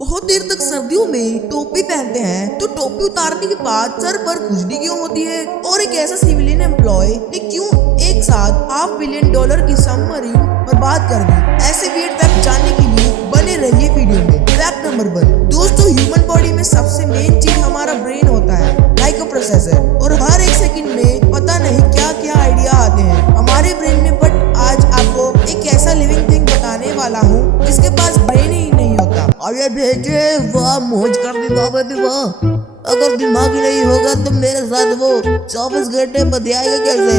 बहुत देर तक सर्दियों में टोपी पहनते हैं तो टोपी उतारने के बाद सर पर खुजली क्यों होती है, और एक ऐसा सिविलियन एम्प्लॉय ने क्यों एक साथ $500 बिलियन की सबमरीन बर्बाद कर दी। ऐसे वियर्ड फैक्ट जानने के लिए बने रहिए वीडियो में। फैक्ट नंबर 1, दोस्तों ह्यूमन बॉडी में सबसे मेन चीज हमारा ब्रेन होता है, लाइक अ प्रोसेसर, और हर एक सेकंड में पता नहीं क्या क्या आइडिया आते हैं हमारे ब्रेन में। बट आज आपको एक ऐसा लिविंग थिंग बताने वाला हूँ जिसके पास ब्रेन ही नहीं होता। अरे बेटे वाह, मौज कर दी बेटी वाह। अगर दिमाग ही नहीं होगा तो मेरे साथ वो 24 घंटे बतियाएगा कैसे?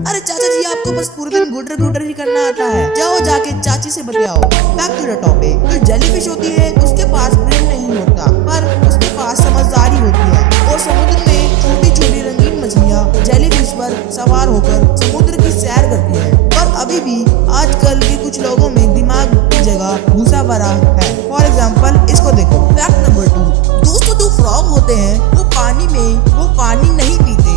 अरे चाचा जी, आपको बस पूरे दिन गुटर गुटर ही करना आता है, जाओ जाके चाची से बतियाओ। Back to the topic. जो जेलीफिश होती है उसके पास ब्रेन नहीं होता, पर उसके पास समझदारी होती है, और समुद्र में छोटी छोटी रंगीन मछलियाँ जेलीफिश पर सवार होकर समुद्र की सैर करती है। पर अभी भी आजकल के कुछ लोगों में दिमाग की जगह भूसा भरा है। फॉर एग्जाम्पल इसको देखो। फैक्ट नंबर 2, दोस्तों जो फ्रॉग होते हैं वो पानी नहीं पीते,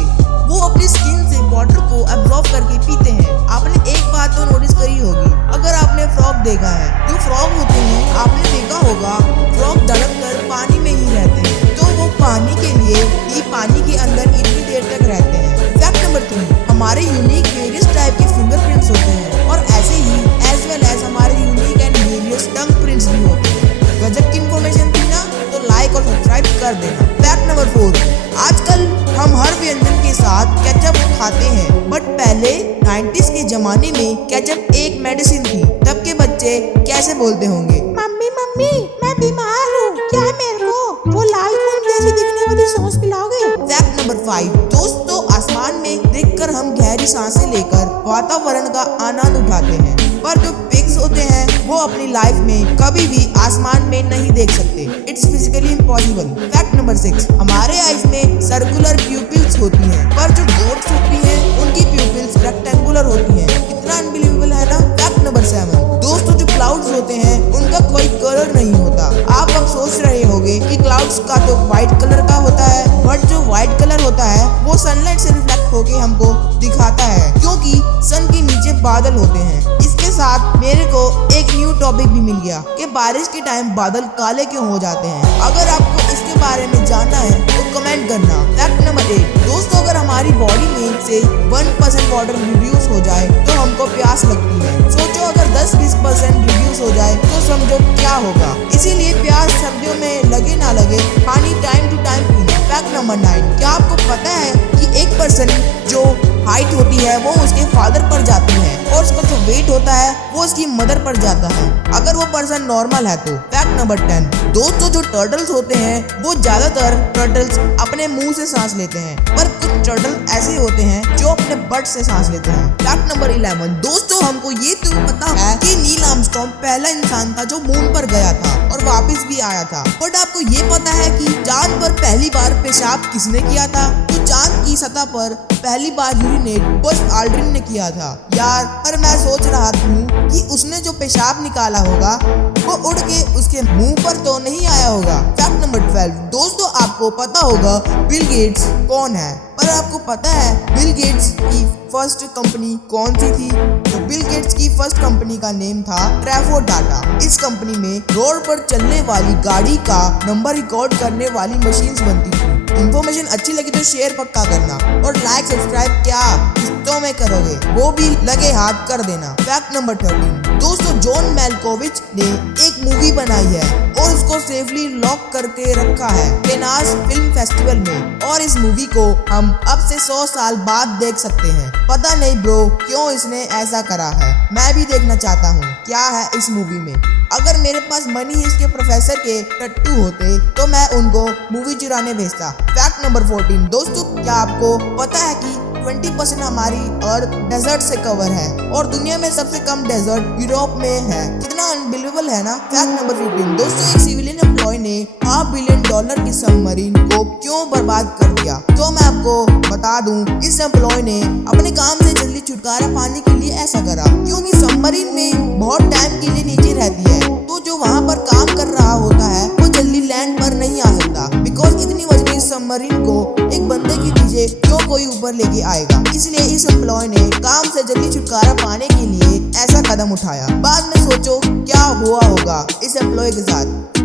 वो अपनी स्किन से वाटर को एब्जॉर्ब करके पीते हैं। आपने एक बात तो नोटिस करी होगी, अगर आपने फ्रॉग देखा है, जो फ्रॉग होते हैं आपने देखा होगा फ्रॉग ज्यादातर पानी में ही रहते हैं, तो वो पानी के लिए ही पानी के अंदर इतनी देर तक रहते हैं। फैक्ट नंबर 3, हमारे यूनिक वेरियस टाइप के फिंगरप्रिंट्स होते हैं, और ऐसे ही एज वेल एज हमारे unique and various tongue prints भी होते हैं। गजब की इंफॉर्मेशन थी ना, तो लाइक और सब्सक्राइब कर देना। फैक्ट नंबर 4, आजकल हम हर व्यंजन के साथ केचप खाते हैं, बट पहले 90s के जमाने में केचप एक मेडिसिन थी। तब के बच्चे कैसे बोलते होंगे, मम्मी मम्मी मैं बीमार हूँ, क्या मेरे को वो लाल खून जैसी दिखने वाली सॉस पिलाओगे? फैक्ट नंबर 5, दोस्तों आसमान में देखकर हम गहरी सांसें लेकर वातावरण का आनंद उठाते हैं, पर जो पिग्स होते हैं वो अपनी लाइफ में कभी भी आसमान में नहीं देख सकते। It's physically impossible. Fact number 6, हमारे आइज में सर्कुलर प्यूपिल्स होती हैं, पर जो गोट्स होती हैं उनकी प्यूपिल्स रेक्टेंगुलर होती हैं। कितना अनबिलीवेबल है ना। फैक्ट नंबर 7, दोस्तों जो क्लाउड्स होते हैं उनका कोई कलर नहीं होता। आप अब सोच रहे होंगे कि क्लाउड्स का तो व्हाइट कलर का होता है, बट जो व्हाइट कलर होता है वो सनलाइट से रिफ्लेक्ट होके हमको दिखाता है, क्योंकि सन के नीचे बादल होते हैं। इसके साथ मेरे को एक न्यू टॉपिक भी मिल गया कि बारिश के टाइम बादल काले क्यों हो जाते हैं। अगर आपको इसके बारे में जानना है तो कमेंट करना। फैक्ट नंबर 8, दोस्तों अगर हमारी बॉडी में से 1% वाटर रिड्यूस हो जाए तो हमको प्यास लगती है। सोचो अगर 10-20% रिड्यूस हो जाए तो समझो क्या होगा। इसीलिए प्यास सर्दियों में लगे ना लगे, पानी टाइम टू टाइम पीना। फैक्ट नंबर 9, क्या आपको पता है कि एक पर्सन जो हाइट होती है वो उसके फादर पर जाती है, और उसका जो वेट होता है वो उसकी मदर पर जाता है, अगर वो पर्सन नॉर्मल है तो। फैक्ट नंबर 10, दोस्तों जो टर्टल्स होते हैं वो ज्यादातर टर्टल्स अपने मुंह से सांस लेते हैं, पर कुछ टर्टल ऐसे होते हैं जो अपने बट से सांस लेते हैं। फैक्ट नंबर 11, दोस्तों हमको ये तो पता है कि नील आर्मस्ट्रॉन्ग पहला इंसान था जो मून पर गया था और वापस भी आया था, बट आपको ये पता है कि चांद पर पहली बार पेशाब किसने किया था? तो चांद की सतह पर पहली बार यूरिनेट बस आल्ड्रिन ने किया था यार। पर मैं सोच रहा हूँ कि उसने जो पेशाब निकाला होगा वो उड़ के उसके मुंह पर तो नहीं आया होगा। फैक्ट नंबर 12, दोस्तों आपको पता होगा बिल गेट्स कौन है, पर आपको पता है बिल गेट्स की फर्स्ट कंपनी कौन सी थी? तो बिल गेट्स की फर्स्ट कंपनी का नेम था ट्रेवो डाटा। इस कंपनी में रोड पर चलने वाली गाड़ी का नंबर रिकॉर्ड करने वाली मशीन्स बनती थी। इन्फॉर्मेशन अच्छी लगी तो शेयर पक्का करना, और लाइक सब्सक्राइब क्या किस्तों में करोगे वो भी लगे हाथ कर देना। फैक्ट नंबर 13, दोस्तों जॉन मेल्कोविच ने एक मूवी बनाई है और उसको सेफली लॉक करके रखा है केनास फिल्म फेस्टिवल में, और इस मूवी को हम अब से 100 साल बाद देख सकते हैं। पता नहीं ब्रो क्यों इसने ऐसा करा है, मैं भी देखना चाहता हूँ क्या है इस मूवी में। अगर मेरे पास मनी हिस्ट के प्रोफेसर के टट्टू होते तो मैं उनको मूवी चुराने भेजता। फैक्ट नंबर 14, दोस्तों क्या आपको पता है कि 20% हमारी अर्थ डेजर्ट से कवर है, और दुनिया में सबसे कम डेजर्ट यूरोप में है। कितना अनबिलीवेबल है ना। फैक्ट नंबर 15, दोस्तों एक सिविलियन एम्प्लॉय ने $500 बिलियन की सबमरीन को क्यों बर्बाद कर दिया? तो मैं आपको बता दूं, इस एम्प्लॉय ने अपने काम से जल्दी छुटकारा पाने के लिए ऐसा करा, क्योंकि सबमरीन में बहुत टाइम के लिए नीचे रहती है, तो जो वहाँ पर काम कर रहा होता है वो जल्दी लैंड पर नहीं आ सकता, बिकॉज इतनी वजनी सबमरीन को एक बंदे के नीचे क्यों कोई ऊपर लेके आएगा। इसलिए इस एम्प्लॉय ने काम से जल्दी छुटकारा पाने के लिए ऐसा कदम उठाया। बाद में सोचो क्या हुआ होगा इस एम्प्लॉय के साथ।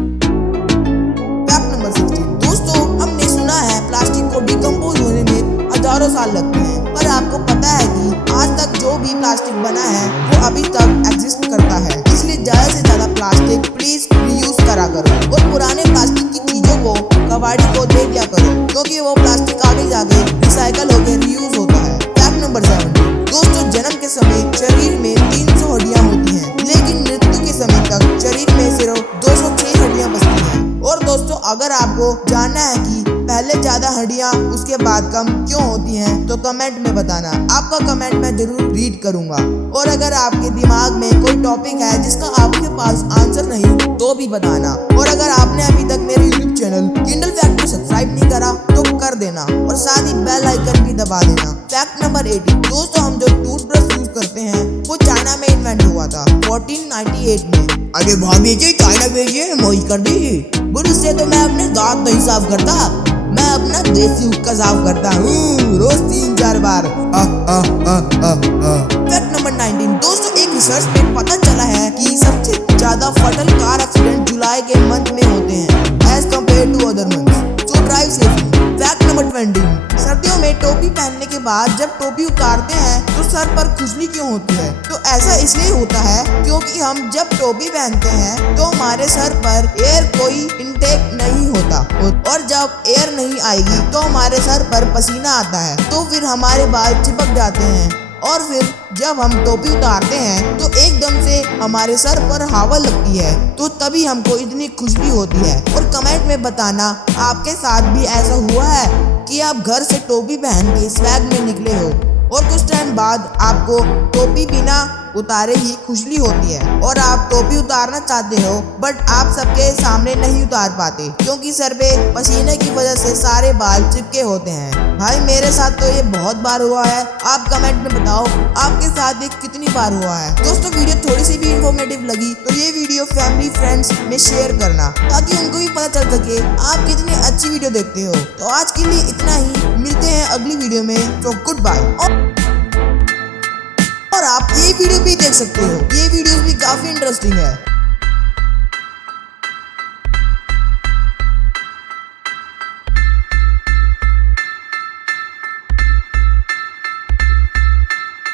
16। दोस्तों हमने सुना है प्लास्टिक को डिकम्पोज होने में हजारों साल लगते हैं, पर आपको पता है कि आज तक जो भी प्लास्टिक बना है वो अभी तक एग्जिस्ट करता है। इसलिए ज्यादा से ज्यादा प्लास्टिक प्लीज रीयूज करा करो और पुराने प्लास्टिक की चीजों को कबाड़ी को दे दिया करो, क्योंकि वो प्लास्टिक आगे जाके रिसाइकल होकर रीयूज होता है। Fact number 7। दोस्तों जन्म के समय शरीर में 300 हड्डियां होती हैं, लेकिन मृत्यु के समय तक शरीर में सिर्फ 206 हड्डियां बचती हैं। और दोस्तों अगर आपको जानना है कि पहले ज्यादा हड्डियां उसके बाद कम क्यों होती हैं, तो कमेंट में बताना। आपका कमेंट मैं जरूर रीड करूंगा। और अगर आपके दिमाग में कोई टॉपिक है जिसका आपके पास आंसर नहीं, तो भी बताना। और अगर आपने अभी तक मेरे यूट्यूब चैनल किंडल फैक्ट को सब्सक्राइब नहीं करा तो कर देना और साथ ही बेल आइकन भी दबा देना। Fact number 18। दोस्तों हम जो टूथब्रश यूज करते हैं वो चाइना में इन्वेंट हुआ था 1498 में। अरे भाभी जी चाइना भेजिए, मौज कर दी। बुरुश से तो मैं अपने दांत नहीं साफ करता, मैं अपना देसी हुक्का साफ करता हूँ रोज 3-4 बार। Fact number 19। दोस्तों एक रिसर्च में पता चला है कि सबसे ज्यादा फटल कार एक्सीडेंट जुलाई के मंथ में होते हैं as compare to other months. So drive safely. Fact number 20। सर्दियों में टोपी पहनने के बाद जब टोपी उतारते हैं तो सर पर खुजली क्यों होती है? तो ऐसा इसलिए होता है क्योंकि हम जब टोपी पहनते हैं तो हमारे सर पर एयर कोई इनटेक नहीं होता, और जब एयर नहीं आएगी तो हमारे सर पर पसीना आता है, तो फिर हमारे बाल चिपक जाते हैं, और फिर जब हम टोपी उतारते हैं तो एकदम से हमारे सर पर हवा लगती है, तो तभी हमको इतनी खुजली होती है। और कमेंट में बताना आपके साथ भी ऐसा हुआ है कि आप घर से टोपी पहन के स्वैग में निकले हो और कुछ टाइम बाद आपको टोपी बिना उतारे ही खुजली होती है और आप टोपी उतारना चाहते हो बट आप सबके सामने नहीं उतार पाते क्योंकि सर पे पसीने की वजह से सारे बाल चिपके होते हैं। भाई मेरे साथ तो ये बहुत बार हुआ है। आप कमेंट में बताओ आपके साथ ये कितनी बार हुआ है। दोस्तों वीडियो थोड़ी सी भी इंफॉर्मेटिव लगी तो ये वीडियो फैमिली फ्रेंड्स में शेयर करना ताकि उनको भी पता चल सके आप कितनी अच्छी वीडियो देखते हो। तो आज के लिए इतना ही, मिलते हैं अगली वीडियो में। तो गुड बाय। और आप ये वीडियो भी देख सकते हो, ये वीडियो भी काफी इंटरेस्टिंग है।